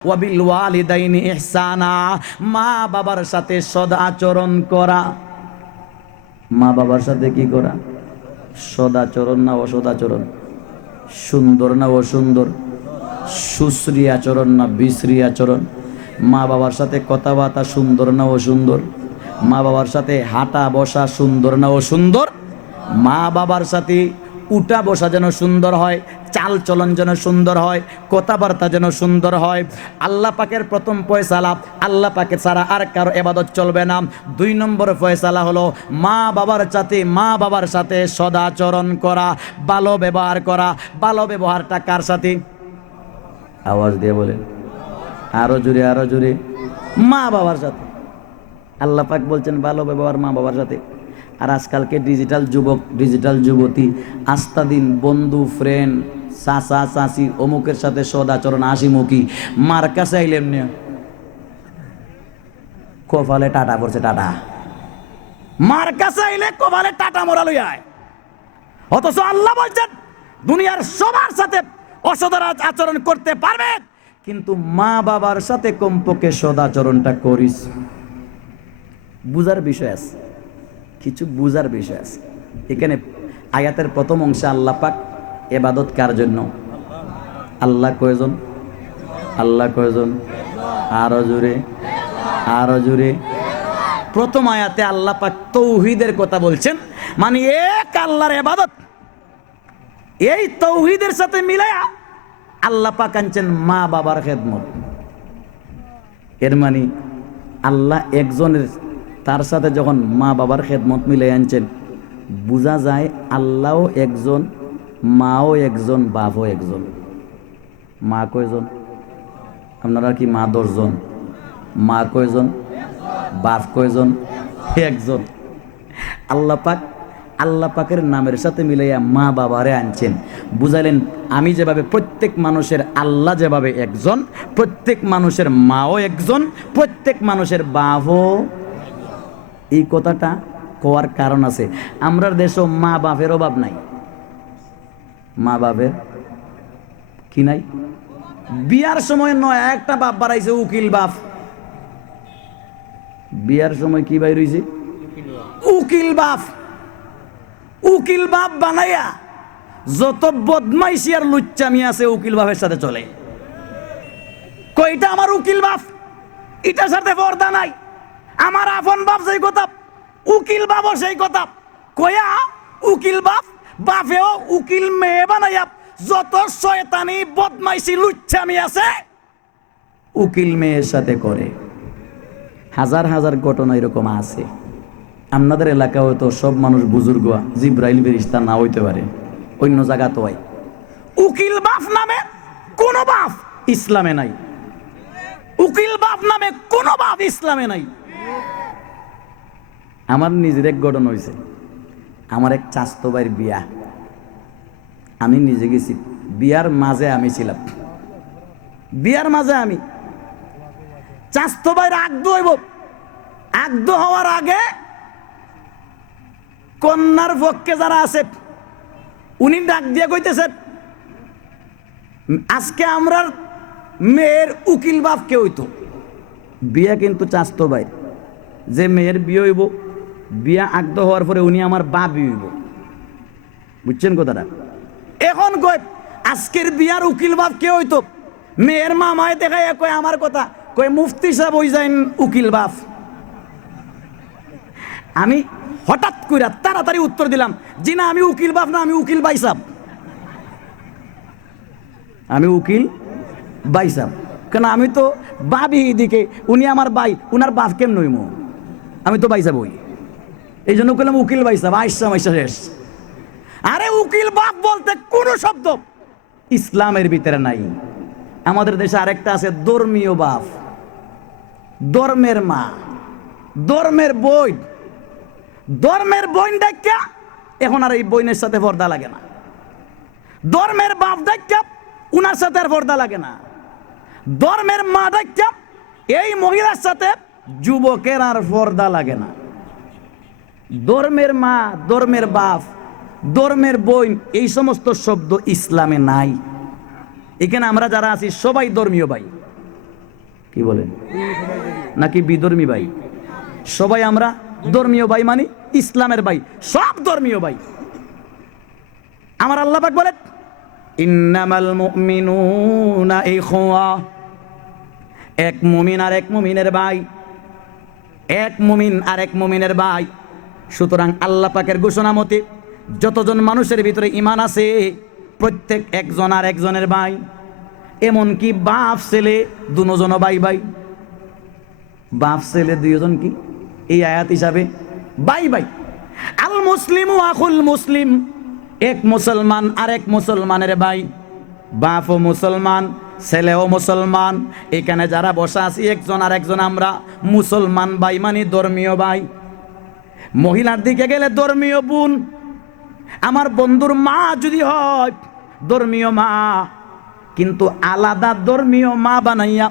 ওয়াবিল ওয়ালিদাইনি ইহসানা, মা বাবার সাথে সদাচরণ করা। মা বাবার সাথে কি করা? সদাচরণ না অসদাচরণ? সুন্দর না অসুন্দর? সুশ্রী আচরণ না বিশ্রী আচরণ? মা বাবার সাথে কথাবার্তা সুন্দর না অসুন্দর? মা বাবার সাথে হাঁটা বসা সুন্দর না অসুন্দর? মা বাবার সাথে উঠা বসা যেন সুন্দর হয়, চাল চলন যেন সুন্দর হয়, কথাবার্তা যেন সুন্দর হয়। আল্লাহ পাকের প্রথম ফয়সালা, আল্লাহ পাকের ছাড়া আর কারো ইবাদত চলবে না। 2 নম্বর ফয়সালা হলো মা বাবার সাথে সদাচরণ করা, ভালো ব্যবহার করা। ভালো ব্যবহারটা কার সাথে? আওয়াজ দিয়ে বলে, আরো জোরে। মা বাবার সাথে। আল্লাহ পাক বলছেন ভালো ব্যবহার মা বাবার সাথে। আর আজকালকে ডিজিটাল যুবক, ডিজিটাল যুবতী আস্থা দিন বন্ধু, ফ্রেন্ড, চাচা চাচি অমুকের সাথে সদাচরণ, হাসিমুখী। মার কাছে আইলেন না, কপালে টাটা পড়ছে, টাটা। মার কাছে আইলে কপালে টাটা মোড়া লই আয়। অথচ আল্লাহ বলছেন দুনিয়ার সবার সাথে অসদার আচরণ করতে পারবে, কিন্তু মা বাবার সাথে কমপক্ষে সদাচরণটা করিস। বুঝার বিষয় আছে, কিছু বুঝার বিষয় আছে। এখানে আয়াতের প্রথম অংশে আল্লাহ পাক ইবাদত কার জন্য? আল্লাহ কয়জন? আল্লাহ কয়জন? আরো জোরে। প্রথম আয়াতে আল্লাহ পাক তাওহীদের কথা বলছেন, মানে এক আল্লাহর ইবাদত। এই তাওহীদের সাথে মিলায়া আল্লাহ পাক আনছেন মা বাবার খেদমত। এর মানে আল্লাহ একজনের, তার সাথে যখন মা বাবার খেদমত মিলে আনছেন, বোঝা যায় আল্লাহও একজন, মাও একজন, বাপও একজন। মা কয়জন? আপনারা কি মা 10 জন? মা কয়জন? বাপ কয়জন? একজন। আল্লাহ পাকের নামের সাথে মিলাইয়া মা বাবারে আনছেন। বুঝালেন আমি যেভাবে প্রত্যেক মানুষের আল্লাহ যেভাবে একজন, প্রত্যেক মানুষের মাও একজন, প্রত্যেক মানুষের বাপও। এই কথাটা কোয়ার কারণ আছে। আমরা দেশে মা বাপের অভাব নাই। মা বাপের কি নাই? বিয়ার সময় নয় একটা বাপ বাড়াইছে, উকিল বাপ। বিয়ার সময় কি বাইর হইছে? উকিল বাপ। উকিল বাপ বানাইয়া যত বদমাইশি আর লুচ্চামি আছে উকিল বাপের সাথে চলে। কইটা আমার উকিল বাপ, এটার সাথে পর্দা নাই। আমার আপন বাপ সেই কথা, উকিল বাপও সেই কথা। কয়া উকিল বাপ, বাপেও উকিল মেয়ে বানাইয়া যত শয়তানি বদমাইশি লুচ্চামি আছে উকিল মেয়ের সাথে করে। হাজার হাজার ঘটনা এরকম আছে। আপনাদের এলাকায় হয়তো সব মানুষ বুজুর্গ, জিব্রাইল ফেরেশতা না হইতে পারে, অন্য জায়গা তো হয়। উকিল বাপ নামে কোন বাপ ইসলামে নাই। উকিল বাপ নামে কোন বাপ ইসলামে নাই। আমার নিজের এক ঘটনা হয়েছে। আমার এক চাচতো ভাইয়ের বিয়া, আমি নিজে গেছি। বিয়ার মাঝে আমি ছিলাম। বিয়ার মাঝে আমি চাচতো ভাইয়ের আগদ হইব। আগদ হওয়ার আগে কন্যার পক্ষে যারা আছে উনি ডাক দিয়ে কইতেছেন আজকে আমরা মেয়ের উকিল বাপ কে হইতো। বিয়া কিন্তু চাচতো ভাই, যে মেয়ের বিয়ে হইব, বিয়া আগদ হওয়ার পরে উনি আমার বাপই হইব। বুঝছেন কথাটা? এখন কই আজকের বিয়ার উকিল বাপ কে হইতো? মেয়ের মামায় দেখায় কয় আমার কথা, কয় মুফতি সাহেব হই যাইন উকিল বাপ। আমি হঠাৎ করে তাড়াতাড়ি উত্তর দিলাম, জি না, আমি উকিল বাপ না, আমি উকিল বাই সাহেব। আমি উকিল বাই সাহেব। কেন আমি তো বাবি দিকে, উনি আমার বাই, উনার বাপ কেমন হইম? আমি তো বাই সাহেব হই। এই জন্য বললাম উকিল বাই সাহেব। আইসা শেষ। আরে উকিল বাপ বলতে কোন শব্দ ইসলামের ভিতরে নাই। আমাদের দেশে আরেকটা আছে ধর্মীয় বাপ, ধর্মের মা, ধর্মের বোন। ধর্মের বোন দেখা এখন আর এই বোনের সাথে পর্দা লাগে না। ধর্মের বাপ দেখা উনার সাথে আর পর্দা লাগে না। ধর্মের মা দেখা এই মহিলার সাথে যুবকের আর পর্দা লাগে না। ধর্মের মা, ধর্মের বাপ, ধর্মের বোন, এই সমস্ত শব্দ ইসলামে নাই। এখানে আমরা যারা আছি সবাই ধর্মীয় ভাই। কি বলেন? নাকি বিধর্মী ভাই? সবাই আমরা ধর্মীয় ভাই, মানে ইসলামের ভাই, সব ধর্মীয় ভাই। আমার আল্লাহ পাক বলেন ইন্নামাল মুমিনুনা ইখওয়া, এক মুমিন আর এক মুমিনের ভাই, এক মুমিন আর এক মুমিনের ভাই। সুতরাং আল্লাহ পাকের ঘোষণা মতে যতজন মানুষের ভিতরে ঈমান আছে প্রত্যেক একজন আর একজনের ভাই। এমনকি বাপ ছেলে দুজনও ভাই ভাই, বাপ ছেলে দুইজন কি এই আয়াত হিসাবে ভাই ভাই। আল মুসলিমু আখুল মুসলিম, এক মুসলমান আর এক মুসলমানের ভাই, বাপও মুসলমান ছেলেও মুসলমান। এখানে যারা বসা আছি একজন আর একজন আমরা মুসলমান ভাই, মানে ধর্মীয় ভাই। মহিলার দিকে গেলে ধর্মীয় বোন। আমার বন্ধুর মা যদি হয় ধর্মীয় মা, কিন্তু আলাদা ধর্মীয় মা বানাইয়া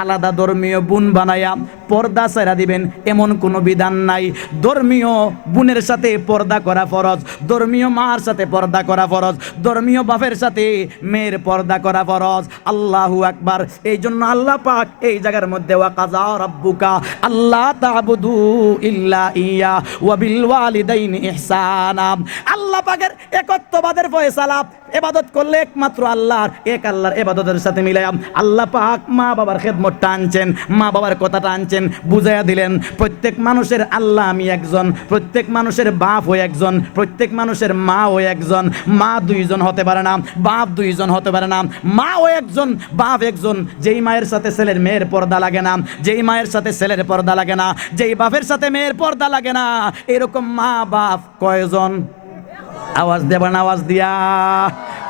আলাদা ধর্মীয় বোন বানাইয়া পর্দা ছেড়া দিবেন এমন কোনো বিধান নাই। ধর্মীয় বোনের সাথে পর্দা করা ফরজ, ধর্মীয় মার সাথে পর্দা করা ফরজ, ধর্মীয় বাপের সাথে মেয়ের পর্দা করা ফরজ। আল্লাহু আকবার। এই জন্য আল্লাহ পাক এই জায়গার মধ্যে ওয়াকাযা রাব্বুকা আল্লা তা'বুদু ইল্লা ইয়া ওয়া বিল ওয়ালিদাইনি ইহসানা। আল্লাহ পাকের একত্ববাদের ফয়সালা, ইবাদত করলে একমাত্র আল্লাহর, এক আল্লাহর ইবাদতের সাথে মিলায়া আল্লাহ পাক মা বাবার খেদমতটা আনছেন, মা বাবার কথাটা আনছেন, বুঝাইয়া দিলেন প্রত্যেক মানুষের আল্লাহ আমি একজন, প্রত্যেক মানুষের বাপ হয়ে একজন, প্রত্যেক মানুষের মা হয়ে একজন। মা দুইজন হতে পারে না, বাপ দুইজন হতে পারে না, মা ও একজন বাপ একজন। যেই মায়ের সাথে ছেলের মেয়ের পর্দা লাগে না, যেই মায়ের সাথে ছেলের পর্দা লাগে না, যেই বাপের সাথে মেয়ের পর্দা লাগে না, এরকম মা বাপ কয়জন? আওয়াজ দেবেন, আওয়াজ দিয়া।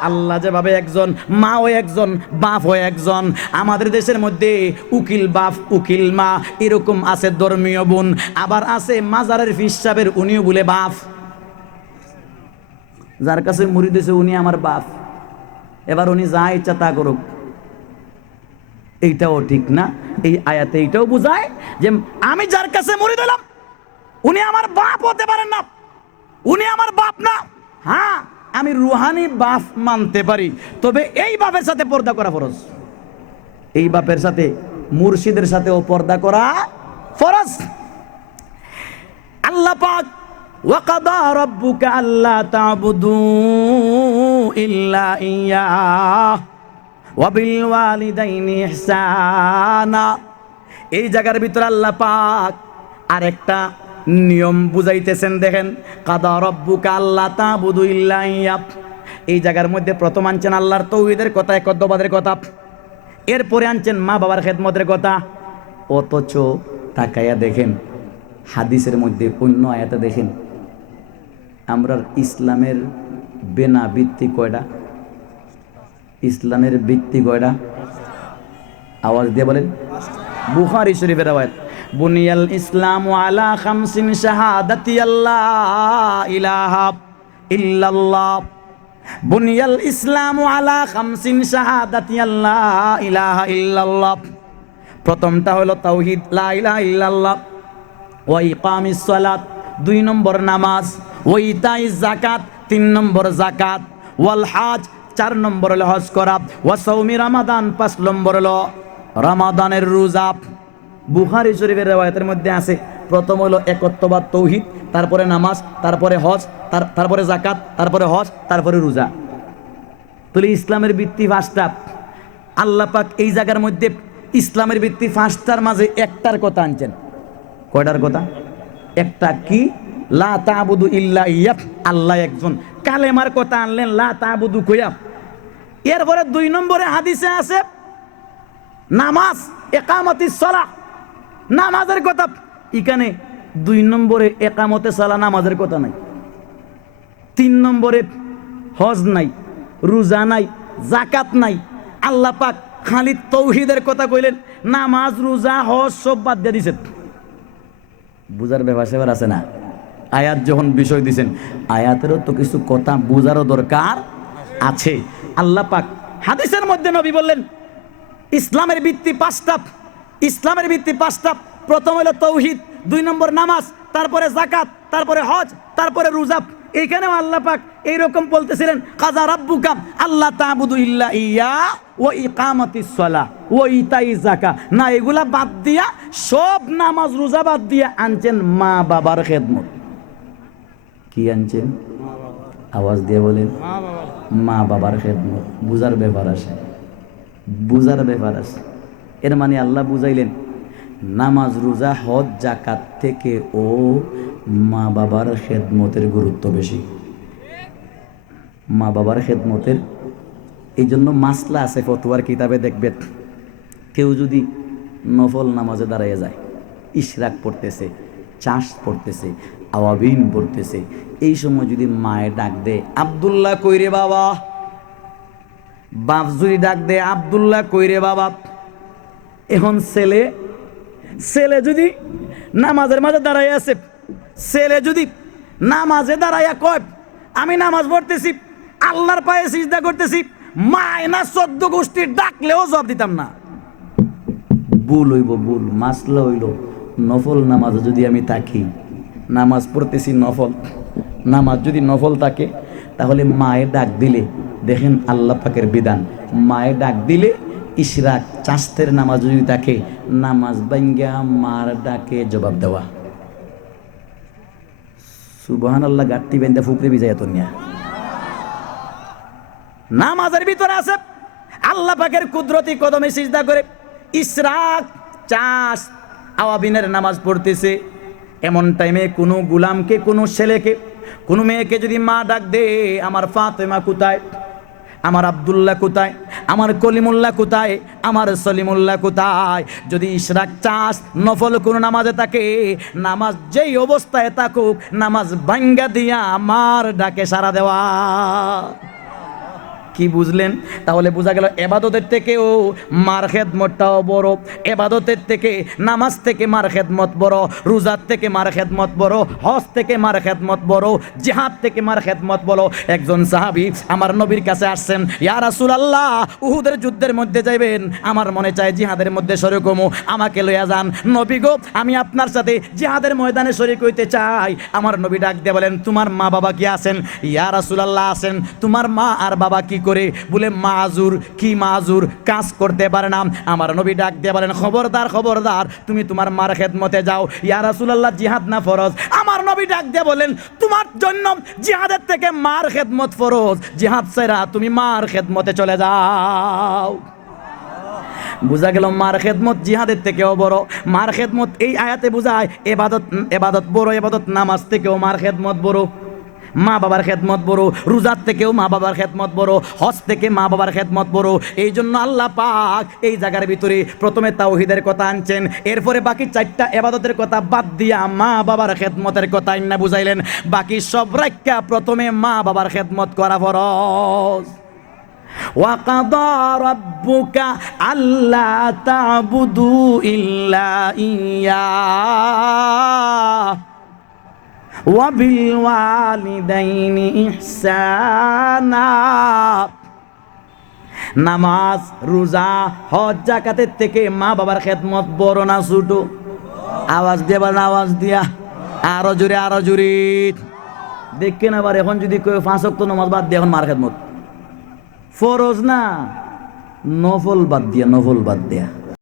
আল্লাহ যেভাবে একজন, মা ও একজন, বাপ ও একজন। আমাদের দেশের মধ্যে উকিল বাপ উকিল মা এরকম আছে ধর্মীয় বোন, আবার আছে মাজারের ফিসাবের উনিও বলে বাপ, যার কাছে মুড়ি দিয়েছে উনি আমার বাপ, এবার উনি যা ইচ্ছা তা করুক। এইটাও ঠিক না। এই আয়াতে এইটাও বুঝায় যে আমি যার কাছে মুড়ি দিলাম উনি আমার বাপ হতে পারেন না, উনি আমার বাপ না। হ্যাঁ, আমি রুহানি বাপ মানতে পারি, তবে এই বাপের সাথে পর্দা করা ফরজ। এই বাপের সাথে, মুর্শিদের সাথেও পর্দা করা ফরজ। আল্লাহ পাক ওয়াকাদা রাব্বুকা আল্লা তা'বুদু ইল্লা ইয়া ওয়া বিল ওয়ালিদাইনি ইহসানা। এই জায়গার ভিতরে আল্লাহ পাক আরেকটা নিয়ম বুঝাইতেছেন। দেখেন, কাদা রব্বুকা আল্লা তা'বুদু ইল্লা ইয়া। এই জায়গার মধ্যে প্রথম আনছেন আল্লাহর তাওহীদের কথা, একত্ববাদের কথা, এরপরে আনছেন মা বাবার খেদমতের কথা। অথচ তাকাইয়া দেখেন হাদিসের মধ্যে অন্য আয়াতে দেখেন আমরা ইসলামের বেনা ভিত্তি কয়টা? ইসলামের ভিত্তি কয়টা? আওয়াজ দিয়ে বলেন। বুখারী শরীফের আয়াত, বুনিয়াল ইসলামু আলা খামসিন শাহাদাতি আল্লাহ ইলাহা ইল্লাল্লাহ। বুনিয়াল ইসলামু আলা খামসিন শাহাদাতি আল্লাহ ইলাহা ইল্লাল্লাহ। প্রথমটা হলো তাওহীদ, লা ইলাহা ইল্লাল্লাহ, ওয়া ইকামিস সালাত, 2 নম্বর নামাজ, ওয়া ইতাইজ যাকাত, 3 নম্বর যাকাত, ওয়াল হজ, 4 নম্বর হলো হজ করা, ওয়া সাওমি রমাদান, 5 নম্বর হলো রমাদানের রোজা। বুখারী শরীফের riwayতের মধ্যে আছে প্রথম হলো একত্ববাদ তাওহীদ, তারপরে নামাজ, তারপরে হজ, তারপরে যাকাত, তারপরে হজ, তারপরে রোজা। তাহলে ইসলামের ভিত্তি 5টা। আল্লাহ পাক এই জায়গার মধ্যে ইসলামের ভিত্তি 5টার মাঝে একটার কথা আনছেন। কয়টার কথা? একটা কি? লা তা'বুদু ইল্লা ইয়া, আল্লাহ একজন। কালেমার কথা আনলেন, লা তা'বুদু কইয়া। এরপরে 2 নম্বরে হাদিসে আছে নামাজ, ইকামতিস সালাহ, নামাজের কথা। এখানে 2 নম্বরে ইকামতে সালাহ, নামাজের কথা নাই। 3 নম্বরে হজ নাই, রোজা নাই, যাকাত নাই। আল্লাহ পাক খালি তাওহীদের কথা কইলেন, নামাজ রোজা হজ সব বাদ দিয়ে দিয়েছেন। বুঝার ব্যাপার সেবার আছে না? আয়াত যখন বিষয় দিয়েছেন, আয়াতেরও তো কিছু কথা বুঝারও দরকার আছে। আল্লাহ পাক হাদিসের মধ্যে নবী বললেন ইসলামের ভিত্তি 5টা। ইসলামের ভিত্তি 5টা। প্রথম হলো তাওহীদ, 2 নম্বর নামাজ, তারপরে যাকাত, তারপরে হজ, তারপরে রোজা। এইখানেও আল্লাহ পাক এইরকম বলতেছিলেন, কাযা রাব্বুকা আল্লা তা'বুদু ইল্লা ইয়া ও ইকামাতিস সালাহ ও ইতাই যাকাত, না এগুলা বাদ দিয়া সব নামাজ রোজা বাদ দিয়া আনছেন মা বাবার খেদমত। কি আনছেন? আওয়াজ দিয়ে বলেন। মা বাবার খেদমত। বুঝার ব্যাপার আছে, বুঝার ব্যাপার আছে। এর মানে আল্লাহ বুঝাইলেন নামাজ রোজা হজ জাকাত থেকে ও মা বাবার খেদমতের গুরুত্ব বেশি। মা বাবার খেদমতের এই জন্য মাসলা আছে ফতোয়ার কিতাবে, দেখবেন কেউ যদি নফল নামাজে দাঁড়িয়ে যায়, ইশরাক পড়তেছে, চাষ পড়তেছে, আওয়াবিন পড়তেছে, এই সময় যদি মায়ে ডাক দে আব্দুল্লাহ কইরে বাবা, বাপ যদি ডাক দে আব্দুল্লাহ কইরে বাবা, এখন ছেলে যদি নামাজের মাঝে দাঁড়াই আছে, ছেলে যদি নামাজে দাঁড়াইয়া কয় আমি নামাজ পড়তেছি, আল্লাহর পায়ে সিজদা করতেছি, মায়না 14 গোষ্ঠীর ডাকলেও জবাব দিতাম না। ভুল হইব, ভুল। মাসলা হইল নফল নামাজে যদি আমি থাকি, নামাজ পড়তেছি নফল, নামাজ যদি নফল থাকে তাহলে মায়ের ডাক দিলে, দেখেন আল্লাহ পাকের বিধান, মায়ের ডাক দিলে ইশরাক চাস্তের নামাজ যদি থাকে, নামাজ ভাঙ্গা মার ডাকে জবাব দেওয়া। সুবহানাল্লাহ। গাট্টি বেন্দা ফুকরে বিজয় এত নিয়া নামাজের ভিতরে আছে আল্লাহ পাকের কুদরতি কদমে সিজদা করে ইশরাক চাষ আওয়াবিনের নামাজ পড়তেছে। এমন টাইমে কোনো গুলামকে, কোনো ছেলেকে, কোনো মেয়েকে যদি মা ডাক দে আমার ফাতেমা কোথায়, আমার আব্দুল্লাহ কোথায়, আমার কলিমুল্লাহ কোথায়, আমার সলিমুল্লাহ কোথায়, যদি ইশরাক চাষ নফল কোনো নামাজে থাকে, নামাজ যেই অবস্থায় থাকুক নামাজ ভাঙ্গা দিয়া আমার ডাকে সাড়া দেওয়া। কি বুঝলেন? তাহলে বোঝা গেল এবাদতের থেকেও মার খেদমতটাও বড়, এবাদতের থেকে নামাজ থেকে মার খেদমত বড়, রোজার থেকে মার খেদমত বড়, হজ থেকে মার খেদমত বড়, জিহাদ থেকে মার খেদমত বড়। একজন সাহাবী আমার নবীর কাছে আসছেন, ইয়া রাসূলুল্লাহ উহুদের যুদ্ধের মধ্যে যাইবেন, আমার মনে চায় জিহাদের মধ্যে শরীক হমু, আমাকে লইয়া যান। নবী গো আমি আপনার সাথে জিহাদের ময়দানে শরীক হইতে চাই। আমার নবী ডাক দিয়ে বলেন তোমার মা বাবা কি আছেন? ইয়া রাসূলুল্লাহ আছেন। তোমার মা আর বাবা কি করে? বলে মাজুর। কি মাজুর? কাজ করতে পারে না। আমার নবী ডাক দিয়ে বলেন খবরদার খবরদার, তুমি তোমার মার খেদমতে যাও। ইয়া রাসূলুল্লাহ জিহাদ না ফরজ? আমার নবী ডাক দিয়ে বলেন তোমার জন্য জিহাদের থেকে মার খেদমত ফরজ, জিহাদ ছাড়া তুমি মার খেদমতে চলে যাও। বুঝা গেল মার খেদমত জিহাদের থেকেও বড়। মার খেদমত এই আয়াতে বুঝায় এবাদত বড়, এবাদত নামাজ থেকেও মার খেদমত বড়, মা বাবার খেদমত বড়, রোজার থেকেও মা বাবার খেদমত বড়, হজ থেকে মা বাবার খেদমত বড়। এই জন্য আল্লাহ পাক এই জায়গার ভিতরে প্রথমে তাওহীদের কথা আনছেন, এরপরে বাকি 4টা ইবাদতের কথা বাদ দিয়া মা বাবার খেদমতের কথা না বুঝাইলেন। বাকি সব রাখা প্রথমে মা বাবার খেদমত করা ফরজ। وَقَضَى رَبُّكَ أَلَّا تَعْبُدُوا إِلَّا إِيَّاهُ وَبِالْوَالِدَيْنِ إِحْسَانًا। নামাজ রোজা হজ যাকাতের থেকে মা বাবার খেদমত বড় না ছোট? আওয়াজ দিয়ে বলেন, আওয়াজ দিয়া, আরো জোরে, আরো জোরে। দেখেন আবার এখন যদি কেউ 5 ওয়াক্ত নামাজ বাদ দিয়ে এখন মার খেদমত ফরজ না, নফল বাদ দিয়া, নফল বাদ দিয়া।